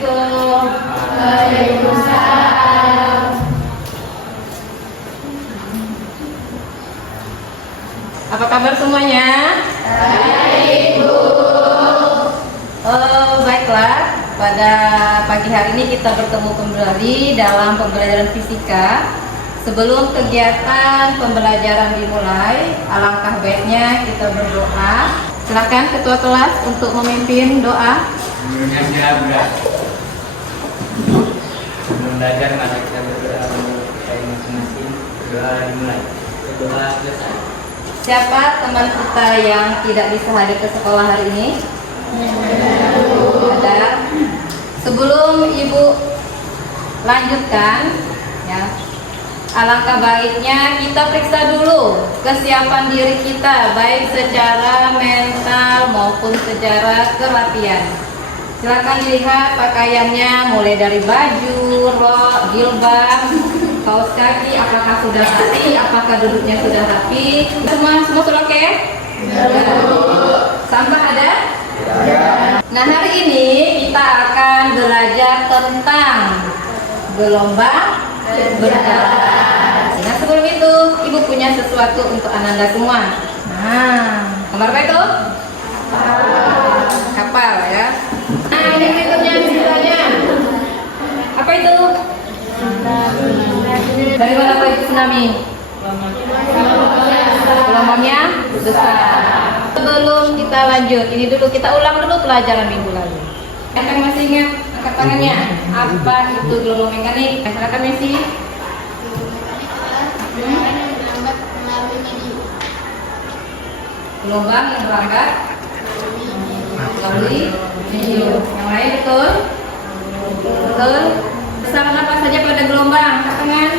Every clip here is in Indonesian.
Assalamualaikum. Waalaikumsalam. Apa kabar semuanya? Baik, Bu. Baiklah, pada pagi hari ini kita bertemu kembali dalam pembelajaran fisika. Sebelum kegiatan pembelajaran dimulai, alangkah baiknya kita berdoa. Silakan ketua kelas untuk memimpin doa. Sebelumnya sudah berat. Sebelum belajar mari kita berdoa kita masing-masing. Berdoa dimulai. Berdoa selesai. Siapa teman kita yang tidak bisa hadir ke sekolah hari ini? Ada. Sebelum Ibu lanjutkan, ya, alangkah baiknya kita periksa dulu kesiapan diri kita, baik secara mental maupun secara kelatihan. Silakan dilihat pakaiannya, mulai dari baju, rok, jilbab, kaos kaki, apakah sudah rapi, apakah duduknya sudah rapi. Semua sudah oke? Sampah ada? Nah, hari ini kita akan belajar tentang gelombang berjalan. Nah, sebelum itu Ibu punya sesuatu untuk Ananda semua. Nah, gambar apa itu? Kapal ya. Nah, ini berikutnya istilahnya. Apa itu? Dari mana Pak itu tsunami? Gelombangnya besar. Sebelum kita lanjut, ini dulu kita ulang dulu pelajaran minggu lalu. Siapa yang masih ingat? Angkat tangannya. Apa itu gelombang mekanik? Silakan Messi. Gelombang yang melambat melalui medium. Yang lain betul? Betul. Besaran apa saja pada gelombang? Angkat tangan.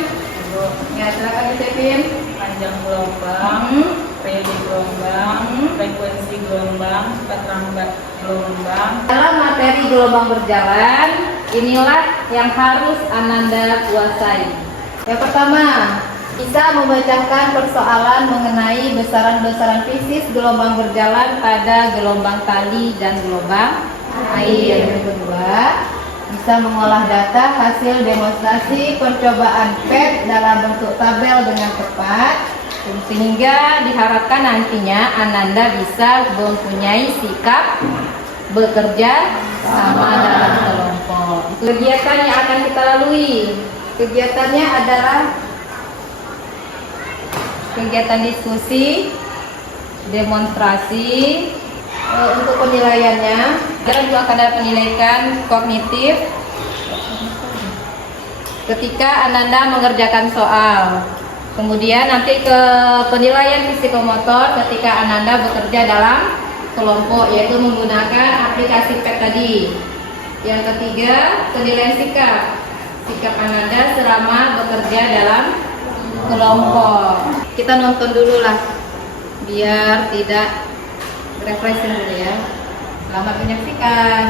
Ya, silakan disepin. Panjang gelombang, periode gelombang, frekuensi gelombang, keterangkat gelombang. Dalam materi gelombang berjalan, inilah yang harus Ananda kuasai. Yang pertama, bisa memecahkan persoalan mengenai besaran-besaran fisis gelombang berjalan pada gelombang tali dan gelombang air. Yang kedua, bisa mengolah data hasil demonstrasi percobaan PET dalam bentuk tabel dengan tepat, sehingga diharapkan nantinya Ananda bisa mempunyai sikap bekerja sama dalam kelompok. Kegiatan yang akan kita lalui, kegiatannya adalah kegiatan diskusi, demonstrasi. Untuk penilaiannya, dan juga akan ada penilaian kognitif ketika Ananda mengerjakan soal. Kemudian nanti ke penilaian psikomotor ketika Ananda bekerja dalam kelompok, yaitu menggunakan aplikasi PET tadi. Yang ketiga, penilaian sikap Ananda selama bekerja dalam kelompok. Kita nonton dulu lah, biar tidak refreshing dulu ya. Selamat menyaksikan.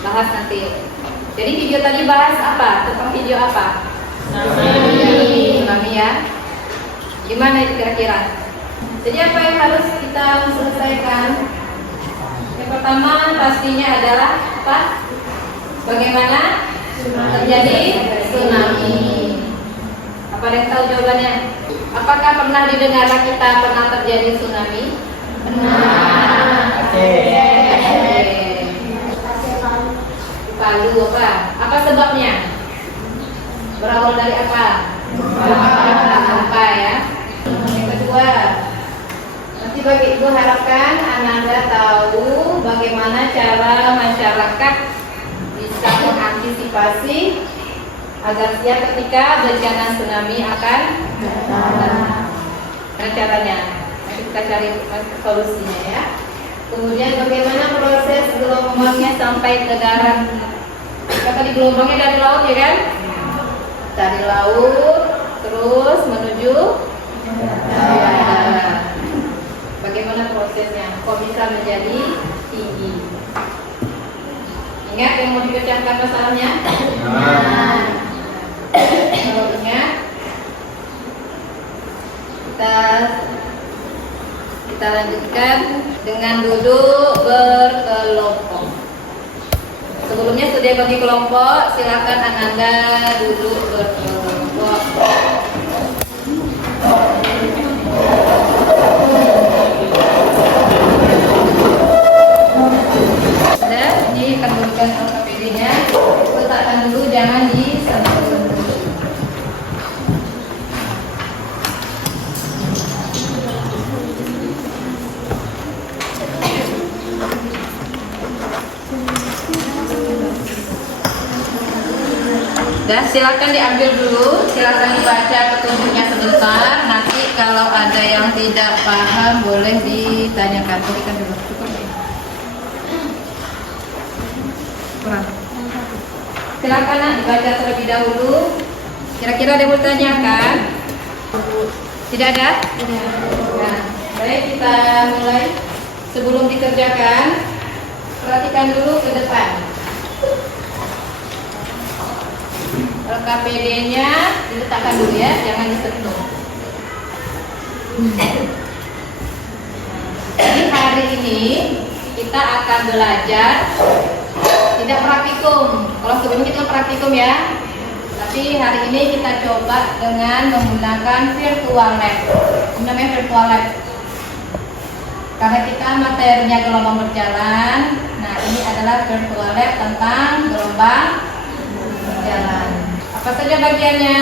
bahas nanti. Jadi video tadi bahas apa? Tentang video apa? Tsunami ya. Gimana itu kira-kira? Jadi apa yang harus kita selesaikan? Yang pertama pastinya adalah apa? Bagaimana terjadi tsunami? Apa ada yang tahu jawabannya? Apakah pernah didengar kita pernah terjadi tsunami? Pernah. Oke. Palu apa? Apa sebabnya? Berawal dari apa? Gempa ya. Yang kedua, nanti bagi Ibu harapkan Ananda tahu bagaimana cara masyarakat bisa mengantisipasi agar siap ketika bencana tsunami akan datang. Gimana caranya? Nanti kita cari solusinya ya. Kemudian bagaimana proses gelombangnya sampai ke darat? Kita tadi gelombangnya dari laut ya kan? Dari laut terus menuju darat. Bagaimana prosesnya? Kok bisa menjadi tinggi? Ingat yang mau dipecahkan masalahnya? Kalau ingat, kita lanjutkan dengan duduk berkelompok. Sebelumnya sudah bagi kelompok, silakan Ananda duduk berkelompok. Sudah, ini akan berikan LKPD-nya. Letakkan dulu, jangan disentuh. Dan silakan diambil dulu, silakan dibaca petunjuknya sebentar. Nanti kalau ada yang tidak paham boleh ditanyakan. Berikan dulu, cukup. Kurang. Silakan dibaca terlebih dahulu. Kira-kira ada yang mau ditanyakan? Tidak ada? Nah, baik kita mulai. Sebelum dikerjakan, perhatikan dulu ke depan. LKPD-nya diletakkan dulu ya, jangan disentuh. Jadi hari ini kita akan belajar tidak praktikum. Kalau sebelumnya kita praktikum ya, tapi hari ini kita coba dengan menggunakan virtual lab. Ini namanya virtual lab. Karena kita materinya gelombang berjalan, nah ini adalah virtual lab tentang gelombang berjalan. Apa saja bagiannya?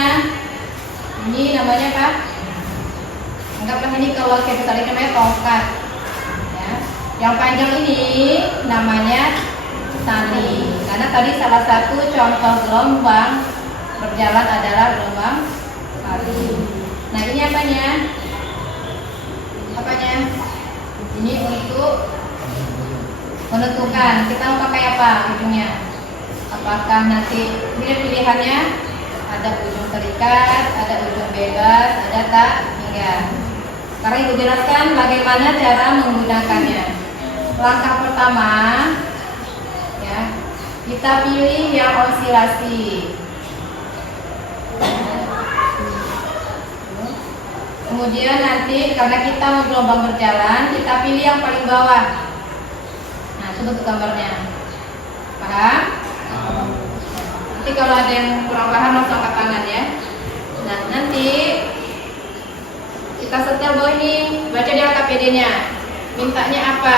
Ini namanya apa? Anggaplah ini kalau kayak misalnya namanya tongkat. Ya. Yang panjang ini namanya tali. Karena tadi salah satu contoh gelombang berjalan adalah gelombang tali. Nah ini apanya? Apanya? Ini untuk menentukan kita mau pakai apa ujungnya. Apakah nanti pilihannya ada ujung terikat, ada ujung bebas, ada tak hingga. Sekarang Ibu jelaskan bagaimana cara menggunakannya. Langkah pertama, ya, kita pilih yang osilasi. Kemudian nanti karena kita mau gelombang berjalan, kita pilih yang paling bawah. Nah, itu bentuk gambarnya. Paham? Nanti kalau ada yang kurang paham langsung angkat tangan ya. Nah nanti kita setel bawah ini, baca di LKPD-nya. Mintanya apa?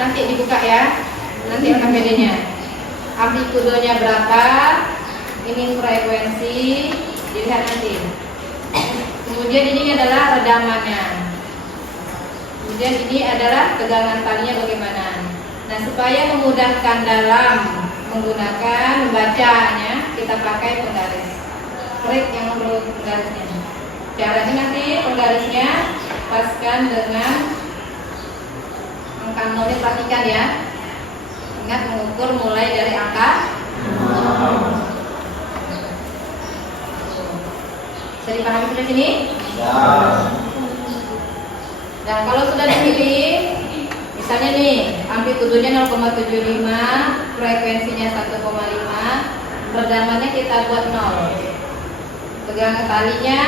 Nanti dibuka ya. Nanti LKPD-nya. Amplitudonya berapa? Ini frekuensi. Dilihat nanti. Kemudian ini adalah redamannya. Kemudian ini adalah tegangan talinya bagaimana. Nah supaya memudahkan dalam menggunakan membacanya, kita pakai penggaris. Klik yang perlu penggarisnya. Caranya nanti penggarisnya paskan dengan angka 0. Perhatikan ya. Ingat mengukur mulai dari angka 0. Bisa dipahami sudah sini? Ya. Nah kalau sudah dipilih, misalnya nih amplitudonya 0,75, frekuensinya 1,5, redamannya kita buat 0. Pegang talinya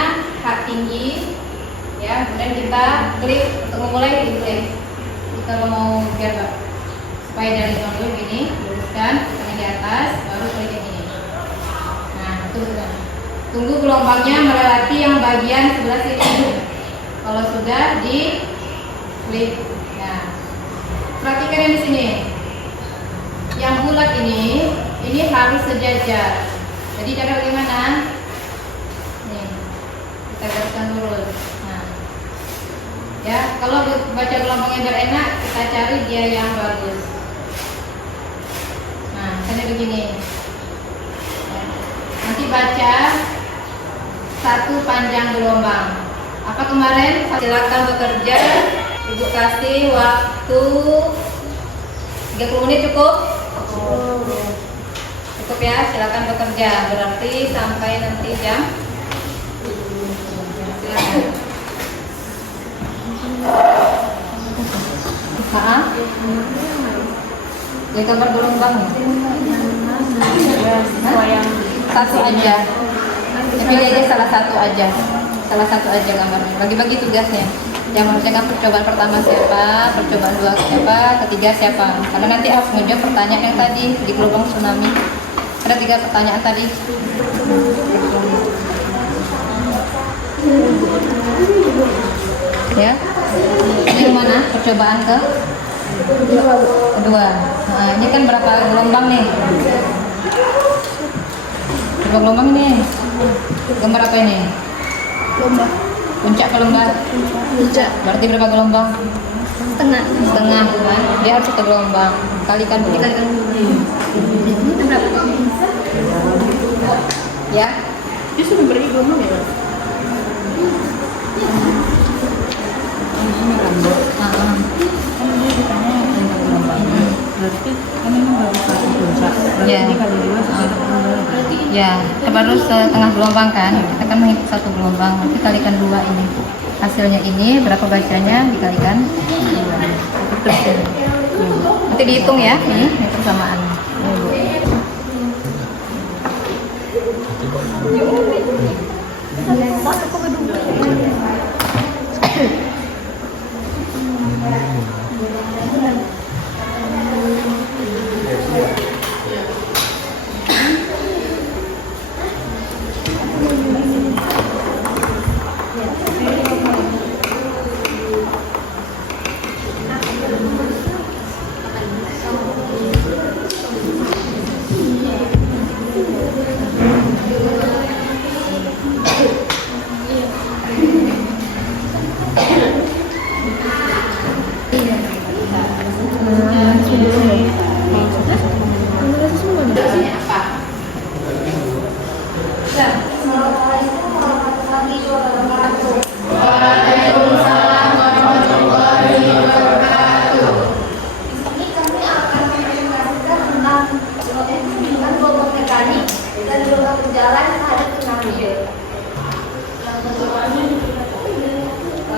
H tinggi, ya. Kemudian kita klik untuk memulai, klik. Kita mau biar supaya dari 0 dulu gini, luruskan ini di atas, baru klik yang ini. Nah, tunggu gelombangnya melewati yang bagian sebelah sini. Kalau sudah di klik. Nah, perhatikan yang di sini. Yang bulat ini harus sejajar. Jadi cara bagaimana? Nih, kita gariskan lurus. Nah, ya, kalau baca gelombangnya biar enak, kita cari dia yang bagus. Nah, misalnya begini. Nanti baca satu panjang gelombang. Apa kemarin? Silakan bekerja. Ibu kasih waktu 30 menit cukup? Cukup ya, silakan bekerja. Berarti sampai nanti jam. Silakan. Ya, gambar gelombang. Satu aja. Pilih aja salah satu aja. Salah satu aja gambarnya. Bagi-bagi tugasnya. Yang mengerjakan percobaan pertama siapa, percobaan 2 siapa, ketiga siapa. Karena nanti harus menjawab pertanyaan yang tadi di gelombang tsunami. Ada 3 pertanyaan tadi. Ya. Ini yang mana? Percobaan kedua. Nah, ini kan berapa gelombang nih? Berapa gelombang nih? Gambar apa ini? Lomba. Puncak ke lembah. Puncak. Berarti berapa gelombang? Setengah. Setengah kan? Dia harus 1 gelombang. Kalikan dulu. Ya. Dia sudah beri gelombang ya? Berarti kan ini baru 1 puncak. Berarti Ya. ini kali 2 Ya, kita baru setengah gelombang kan? Kita kan menghitung 1 gelombang. Nanti kalikan 2 ini. Hasilnya ini berapa bacanya dikalikan 2. Nanti dihitung ya, ini persamaan.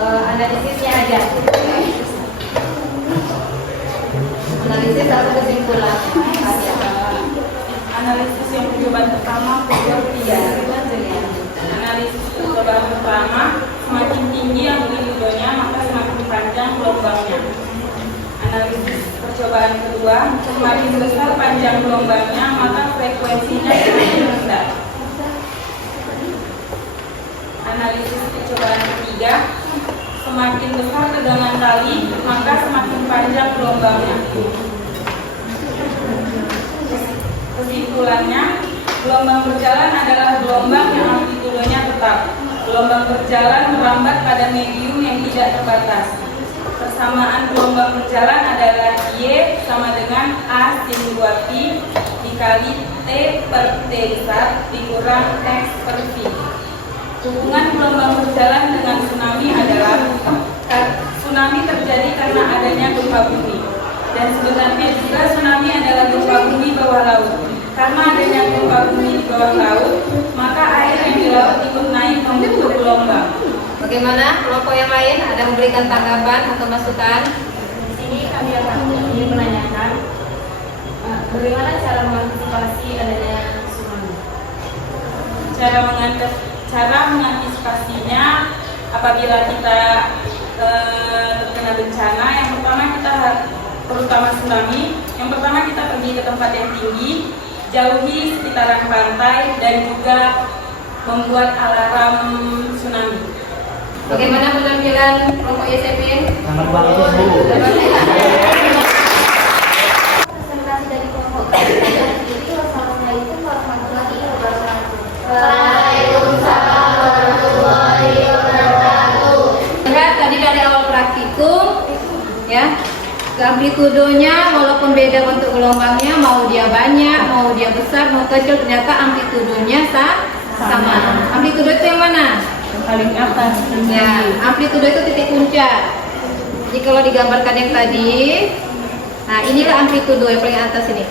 Analisisnya aja. Analisis atau kesimpulan? Analisis yang percobaan pertama, percobaan 3. Analisis percobaan pertama, semakin tinggi amplitudonya maka semakin panjang gelombangnya. Analisis percobaan kedua, semakin besar panjang gelombangnya maka frekuensinya semakin rendah. Analisis percobaan ketiga, semakin besar tegangan tali maka semakin panjang gelombangnya. Kesimpulannya, gelombang berjalan adalah gelombang yang amplitudonya tetap. Gelombang berjalan merambat pada medium yang tidak terbatas. Persamaan gelombang berjalan adalah Y sama dengan A sin 2T dikali T per T besar dikurang X per V. Hubungan gelombang berjalan dengan tsunami adalah tsunami terjadi karena adanya gempa bumi. Dan sebenarnya juga tsunami adalah gempa bumi bawah laut. Karena adanya gempa bumi di bawah laut, maka air yang di laut ikut naik membentuk gelombang. Bagaimana kelompok yang lain? Ada memberikan tanggapan atau masukan? Di sini kami akan ingin menanyakan Bagaimana cara mengantisipasi adanya tsunami? Cara mengantisipasinya apabila kita terkena bencana, yang pertama kita terutama tsunami, yang pertama kita pergi ke tempat yang tinggi, jauhi sekitaran pantai, dan juga membuat alarm tsunami. Bagaimana penampilan kelompok YCP? Selamat malam Bu. Presentasi dari kelompok jadi wassalamualaikum warahmatullahi wabarakatuh. Waalaikumsalam warahmatullahi wabarakatuh. Lihat tadi dari awal praktikum, ya, amplitudonya walaupun beda bentuk gelombangnya, mau dia banyak, mau dia besar, mau kecil, ternyata amplitudonya sama. Amplitudo itu yang mana? Paling atas. Ya, amplitudo itu titik puncak. Jadi kalau digambarkan yang tadi, nah inilah amplitudo yang paling atas ini.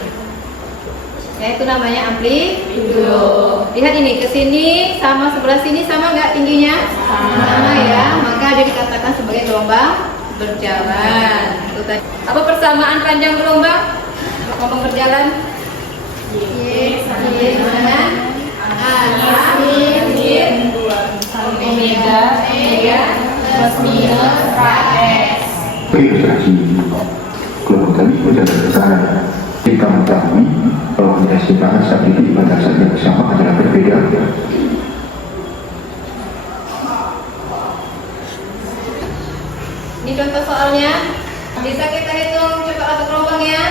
Ya, itu namanya amplitudo. Lihat ini, ke sini sama, sebelah sini sama nggak tingginya? Sama ya, maka ada dikatakan sebagai gelombang berjalan. Itu tadi. Apa persamaan panjang gelombang? Gelombang berjalan? Yes, dengan omega plus minus KS. Ilustrasi kelompok tadi berjalan ke sana. Kita mengetahui bahwa keseimbangan saat itu di pada saat yang sama adalah berbeda. Ini contoh soalnya. Bisa kita hitung cepat atau gelombangnya?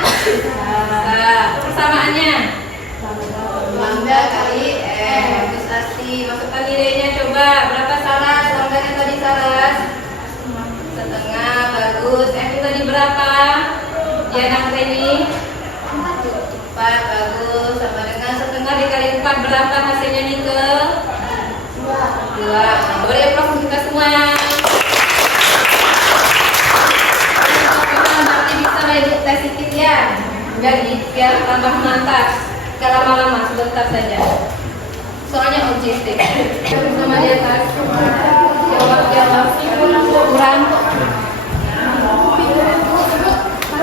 Nah, persamaannya lambda kali terus pasti masukkan nilainya, coba berapa saras? Lambdanya tadi saras setengah, bagus. Itu tadi berapa? Dia nangka ini 4, bagus. Sama dengan setengah dikali 4 berapa hasilnya nih ke 2. Boleh proses kita semua. Nanti bisa edit tes sedikit ya, biar tambah mantap. Gak lama-lama, sebentar saja. Soalnya objektif. Bersama di atas. Jawab kurang.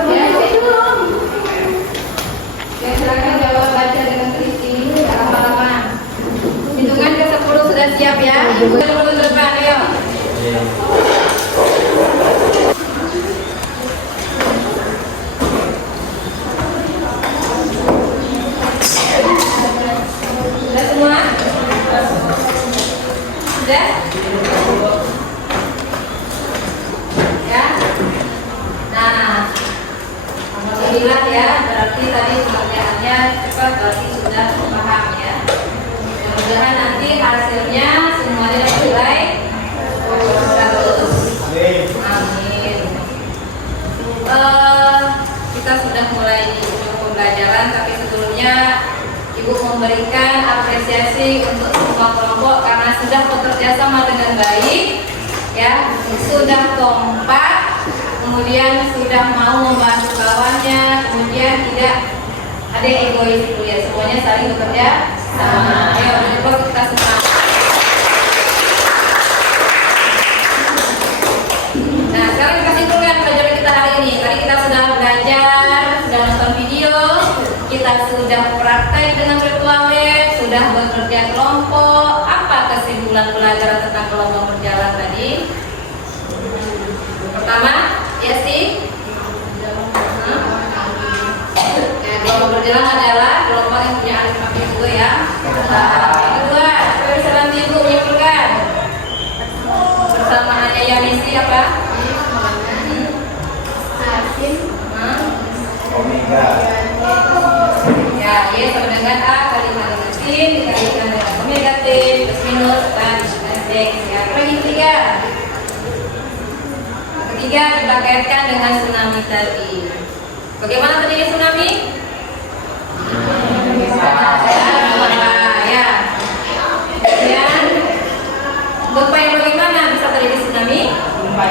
Ya, silakan jawab, baca dengan teliti. Gak lama-lama. Hitungan ke 10 sudah siap ya. Hitungan dulu depan, ayo. Sudah semua? Sudah? Ya? Nah, alhamdulillah ya, berarti tadi pengerjaannya cepat, berarti sudah paham ya. Mudah-mudahan nanti hasilnya semuanya nilai 100. Amin. Kita sudah mulai di ujung pembelajaran, tapi sebelumnya Ibu memberikan apresiasi untuk semua kelompok karena sudah bekerja sama dengan baik, ya, sudah kompak, kemudian sudah mau membantu kawannya, kemudian tidak ada yang egois itu ya, semuanya saling bekerja sama. Ayo, kita semua. Nah, sekarang kita simpulkan pelajaran kita hari ini. Tadi kita sudah belajar, sudah nonton video, kita sudah praktek dengan virtual lab, sudah bekerja kelompok. Apa kesimpulan pelajaran tentang gelombang berjalan tadi? Pertama, ya sih. Gelombang berjalan adalah gelombang yang punya alif magnitudo ya. Yang kedua, coba bisa bantu Ibu menyimpulkan. Persamaannya yang isi apa? Omega. Ya, Y sama dengan A kali dengan sin dikalikan dengan omega T plus minus tan X. Ya, lagi ketiga. Ketiga kita kaitkan dengan tsunami tadi. Bagaimana terjadi tsunami? Ya. Kemudian gempa yang bagaimana bisa terjadi tsunami? Gempa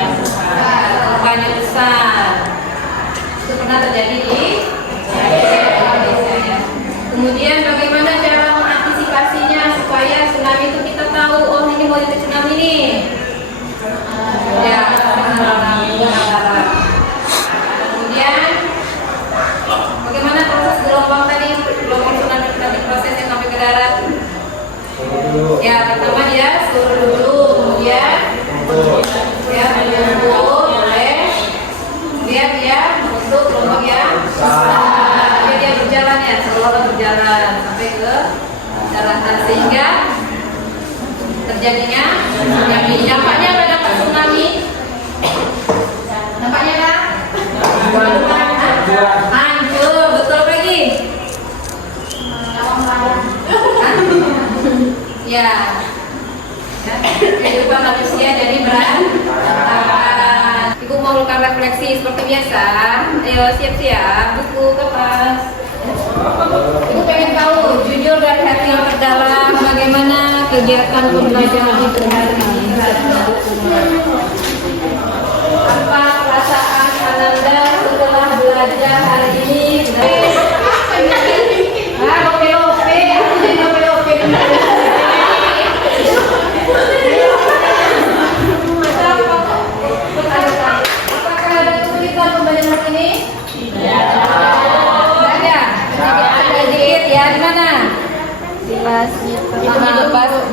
yang besar. Itu pernah terjadi di Indonesia ya. Kemudian bagaimana cara mengantisipasinya supaya tsunami itu kita tahu, oh ini mau jadi tsunami nih. Ya, kemudian bagaimana proses gelombang sehingga terjadinya tsunami. Dampaknya apa dampak tsunami? Dampaknya apa? Hancur, betul lagi. Ya. Kehidupan manusia jadi berantakan. Ibu mau melakukan refleksi seperti biasa. Ayo siap-siap, buku kertas. Ibu pengen tahu jujur dari hati yang terdalam bagaimana kegiatan pembelajaran itu hari ini. Apa perasaan Ananda setelah belajar hari ini? Lope, aku jadi lope. Apakah ada kesulitan pembelajaran ini? Tidak. Ada dikit ya, di mana?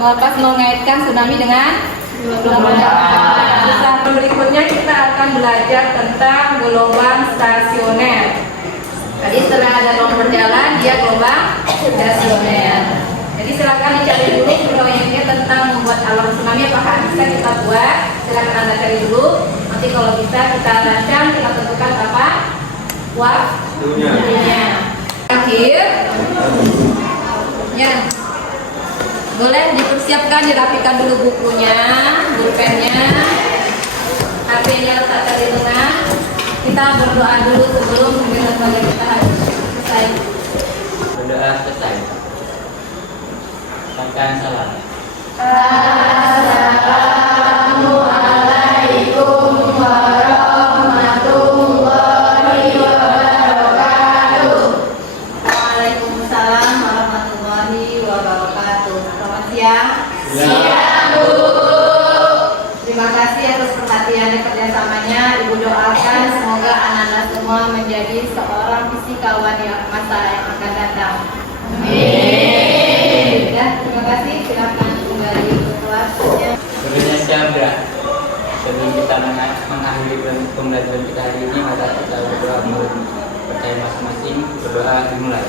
Melepas mengaitkan tsunami dengan gelombang. Saat berikutnya kita akan belajar tentang gelombang stasioner. Tadi setelah ada gelombang berjalan, dia gelombang stasioner. Jadi silakan dicari dulu proyeknya tentang membuat alarm tsunami, apakah bisa kita buat? Silakan Anda cari dulu. Nanti kalau bisa kita rancang, kita tentukan kapan waktunya. Akhir, ya, boleh dipersiapkan, dirapikan dulu bukunya, pulpennya, HP-nya letakkan di tengah. Kita berdoa dulu sebelum kegiatan belajar kita harus selesai. Berdoa selesai. Katakan salam. Assalamualaikum warahmatullahi wabarakatuh. Waalaikumsalam warahmatullahi wabarakatuh. Selamat siang. Siang, Bu. Terima kasih atas perhatian dan kerjasamanya. Ibu doakan semoga anak-anak semua menjadi seorang fisikawan yang masa yang akan datang. Amin. Ya, terima kasih. Silakan kembali ke kelasnya. Sebenarnya Syabda, sebelum kita mengakhiri pembelajaran kita hari ini, maka kita berdoa menurut percaya masing-masing. Berdoa dimulai.